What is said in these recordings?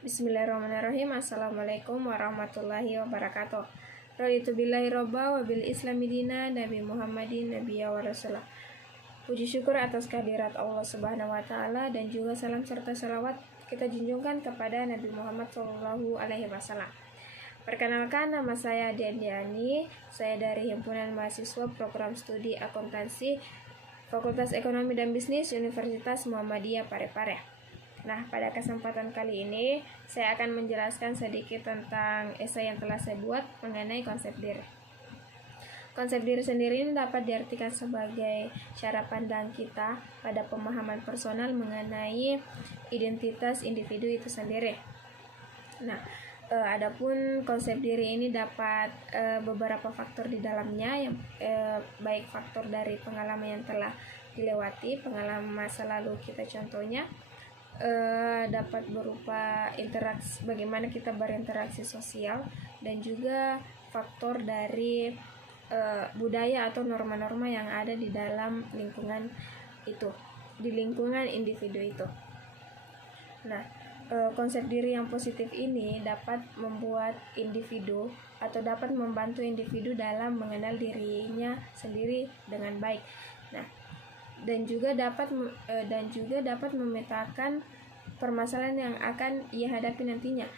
Bismillahirrahmanirrahim. Assalamualaikum warahmatullahi wabarakatuh. Raditu billahi robba wa bil islami dina, Nabi Muhammadin nabiyya wa rasulah. Puji syukur atas kehadirat Allah Subhanahu wa taala dan juga salam serta salawat kita junjungkan kepada Nabi Muhammad sallallahu alaihi wasallam. Perkenalkan, nama saya Diani. Saya dari Himpunan Mahasiswa Program Studi Akuntansi Fakultas Ekonomi dan Bisnis Universitas Muhammadiyah Parepare. Nah, pada kesempatan kali ini saya akan menjelaskan sedikit tentang esai yang telah saya buat mengenai konsep diri. Konsep diri sendiri ini dapat diartikan sebagai cara pandang kita pada pemahaman personal mengenai identitas individu itu sendiri. Nah, adapun konsep diri ini dapat beberapa faktor di dalamnya, yang baik faktor dari pengalaman yang telah dilewati, pengalaman masa lalu kita contohnya, dapat berupa interaksi, bagaimana kita berinteraksi sosial, dan juga faktor dari budaya atau norma-norma yang ada di dalam lingkungan itu, di lingkungan individu itu. Nah, konsep diri yang positif ini dapat membuat individu atau dapat membantu individu dalam mengenal dirinya sendiri dengan baik. Nah, dan juga dapat memetakan permasalahan yang akan ia hadapi nantinya.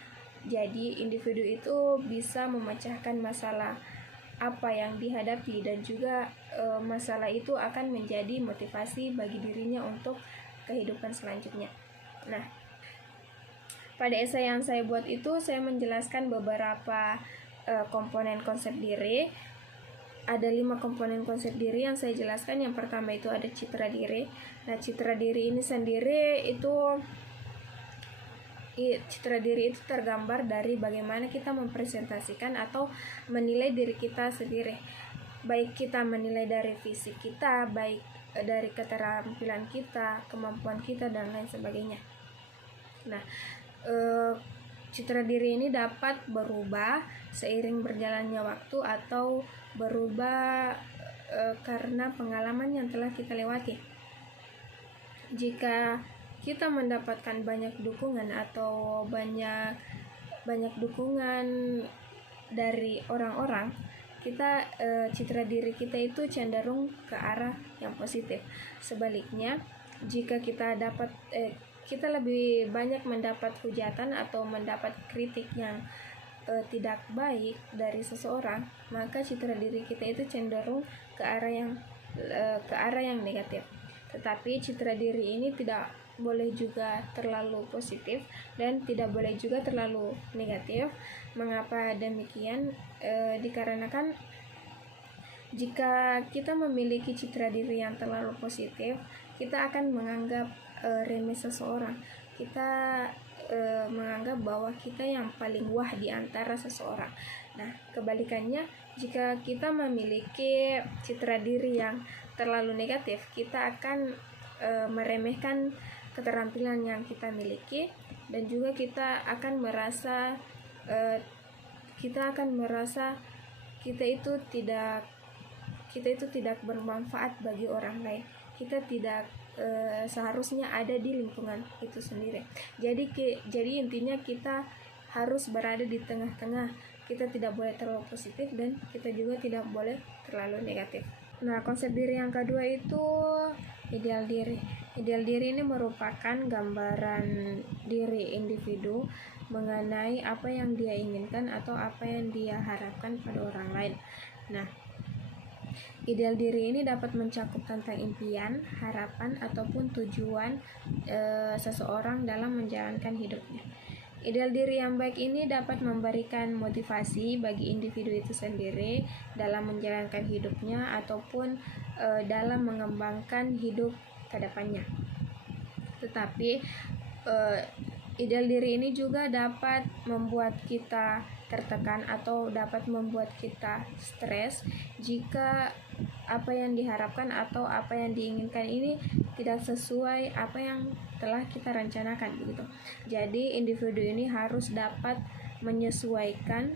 Jadi individu itu bisa memecahkan masalah apa yang dihadapi, dan juga masalah itu akan menjadi motivasi bagi dirinya untuk kehidupan selanjutnya. Nah, pada esai yang saya buat itu saya menjelaskan beberapa komponen konsep diri. Ada 5 komponen konsep diri yang saya jelaskan. Yang pertama itu ada citra diri. Nah, citra diri ini sendiri citra diri itu tergambar dari bagaimana kita mempresentasikan atau menilai diri kita sendiri. Baik kita menilai dari fisik kita, baik dari keterampilan kita, kemampuan kita, dan lain sebagainya. Nah, citra diri ini dapat berubah seiring berjalannya waktu atau berubah karena pengalaman yang telah kita lewati. Jika kita mendapatkan banyak dukungan atau banyak dukungan dari orang-orang, citra diri kita itu cenderung ke arah yang positif. Sebaliknya, jika kita lebih banyak mendapat hujatan atau mendapat kritik yang tidak baik dari seseorang, maka citra diri kita itu cenderung ke arah yang negatif. Tetapi citra diri ini tidak boleh juga terlalu positif dan tidak boleh juga terlalu negatif. Mengapa demikian? Dikarenakan jika kita memiliki citra diri yang terlalu positif, kita akan menganggap remeh seseorang. Kita menganggap bahwa kita yang paling wah di antara seseorang. Nah, kebalikannya, jika kita memiliki citra diri yang terlalu negatif, kita akan meremehkan keterampilan yang kita miliki, dan juga kita akan merasa kita itu tidak bermanfaat bagi orang lain. Kita tidak seharusnya ada di lingkungan itu sendiri. Jadi intinya kita harus berada di tengah-tengah. Kita tidak boleh terlalu positif dan kita juga tidak boleh terlalu negatif. Nah, konsep diri yang kedua itu ideal diri. Ideal diri ini merupakan gambaran diri individu mengenai apa yang dia inginkan atau apa yang dia harapkan pada orang lain. Nah, ideal diri ini dapat mencakup tentang impian, harapan, ataupun tujuan seseorang dalam menjalankan hidupnya. Ideal diri yang baik ini dapat memberikan motivasi bagi individu itu sendiri dalam menjalankan hidupnya ataupun dalam mengembangkan hidup ke depannya. Tetapi ideal diri ini juga dapat membuat kita tertekan atau dapat membuat kita stres jika apa yang diharapkan atau apa yang diinginkan ini tidak sesuai apa yang telah kita rencanakan, begitu. Jadi individu ini harus dapat menyesuaikan,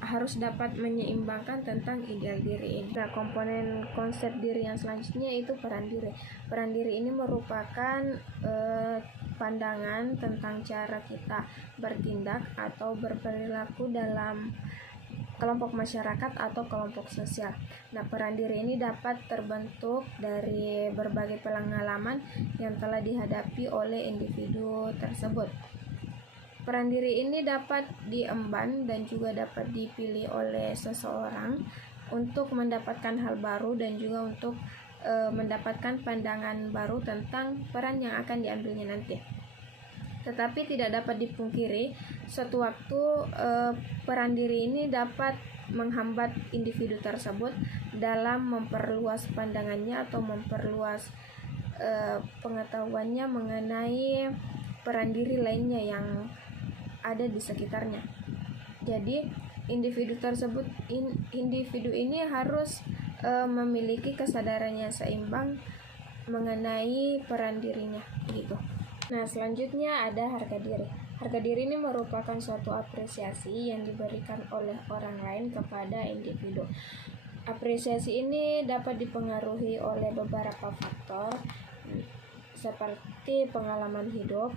harus dapat menyeimbangkan tentang ideal diri ini. Nah, komponen konsep diri yang selanjutnya itu peran diri. Peran diri ini merupakan pandangan tentang cara kita bertindak atau berperilaku dalam kelompok masyarakat atau kelompok sosial. Nah, peran diri ini dapat terbentuk dari berbagai pengalaman yang telah dihadapi oleh individu tersebut. Peran diri ini dapat diemban dan juga dapat dipilih oleh seseorang untuk mendapatkan hal baru dan juga untuk mendapatkan pandangan baru tentang peran yang akan diambilnya nanti. Tetapi tidak dapat dipungkiri, suatu waktu peran diri ini dapat menghambat individu tersebut dalam memperluas pandangannya atau memperluas pengetahuannya mengenai peran diri lainnya yang ada di sekitarnya. Jadi individu ini harus memiliki kesadaran yang seimbang mengenai peran dirinya gitu. Nah, selanjutnya ada harga diri. Harga diri ini merupakan suatu apresiasi yang diberikan oleh orang lain kepada individu. Apresiasi ini dapat dipengaruhi oleh beberapa faktor seperti pengalaman hidup,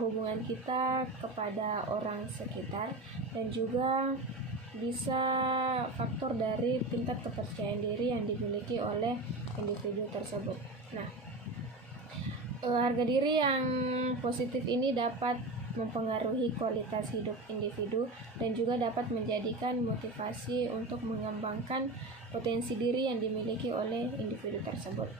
hubungan kita kepada orang sekitar, dan juga bisa faktor dari tingkat kepercayaan diri yang dimiliki oleh individu tersebut. Nah, harga diri yang positif ini dapat mempengaruhi kualitas hidup individu dan juga dapat menjadikan motivasi untuk mengembangkan potensi diri yang dimiliki oleh individu tersebut.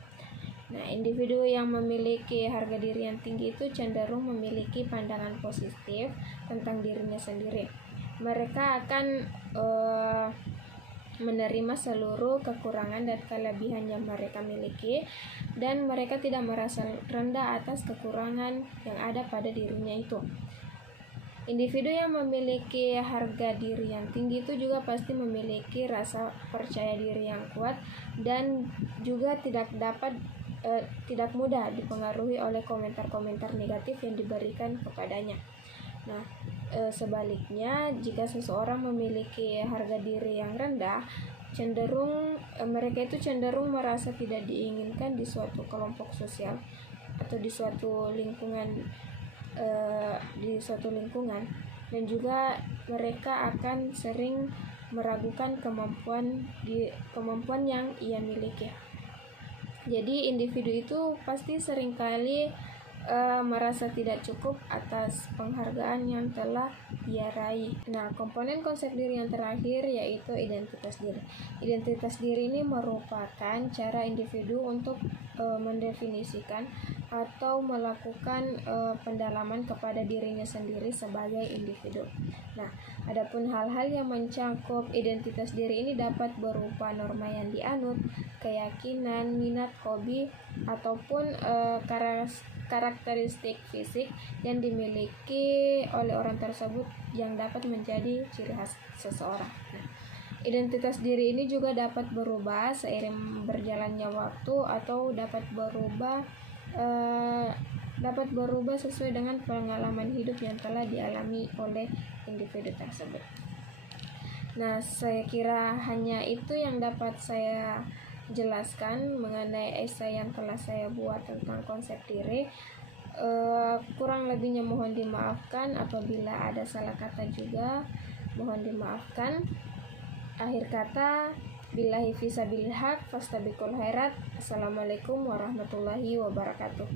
Nah, individu yang memiliki harga diri yang tinggi itu cenderung memiliki pandangan positif tentang dirinya sendiri. Mereka akan menerima seluruh kekurangan dan kelebihan yang mereka miliki, dan mereka tidak merasa rendah atas kekurangan yang ada pada dirinya itu. Individu yang memiliki harga diri yang tinggi itu juga pasti memiliki rasa percaya diri yang kuat dan juga tidak mudah dipengaruhi oleh komentar-komentar negatif yang diberikan kepadanya. Nah, sebaliknya, jika seseorang memiliki harga diri yang rendah, mereka itu cenderung merasa tidak diinginkan di suatu kelompok sosial atau di suatu lingkungan, dan juga mereka akan sering meragukan kemampuan yang ia miliki. Jadi individu itu pasti seringkali merasa tidak cukup atas penghargaan yang telah ia raih. Nah, komponen konsep diri yang terakhir yaitu identitas diri. Identitas diri ini merupakan cara individu untuk mendefinisikan atau melakukan pendalaman kepada dirinya sendiri sebagai individu. Nah, adapun hal-hal yang mencangkup identitas diri ini dapat berupa norma yang dianut, keyakinan, minat, hobi, ataupun karakteristik fisik yang dimiliki oleh orang tersebut yang dapat menjadi ciri khas seseorang. Nah, identitas diri ini juga dapat berubah seiring berjalannya waktu atau dapat berubah sesuai dengan pengalaman hidup yang telah dialami oleh individu tersebut. Nah, saya kira hanya itu yang dapat saya jelaskan mengenai esai yang telah saya buat tentang konsep diri. Kurang lebihnya mohon dimaafkan, apabila ada salah kata juga mohon dimaafkan. Akhir kata, billahi fisabilil haq fastabiqul khairat. Assalamualaikum warahmatullahi wabarakatuh.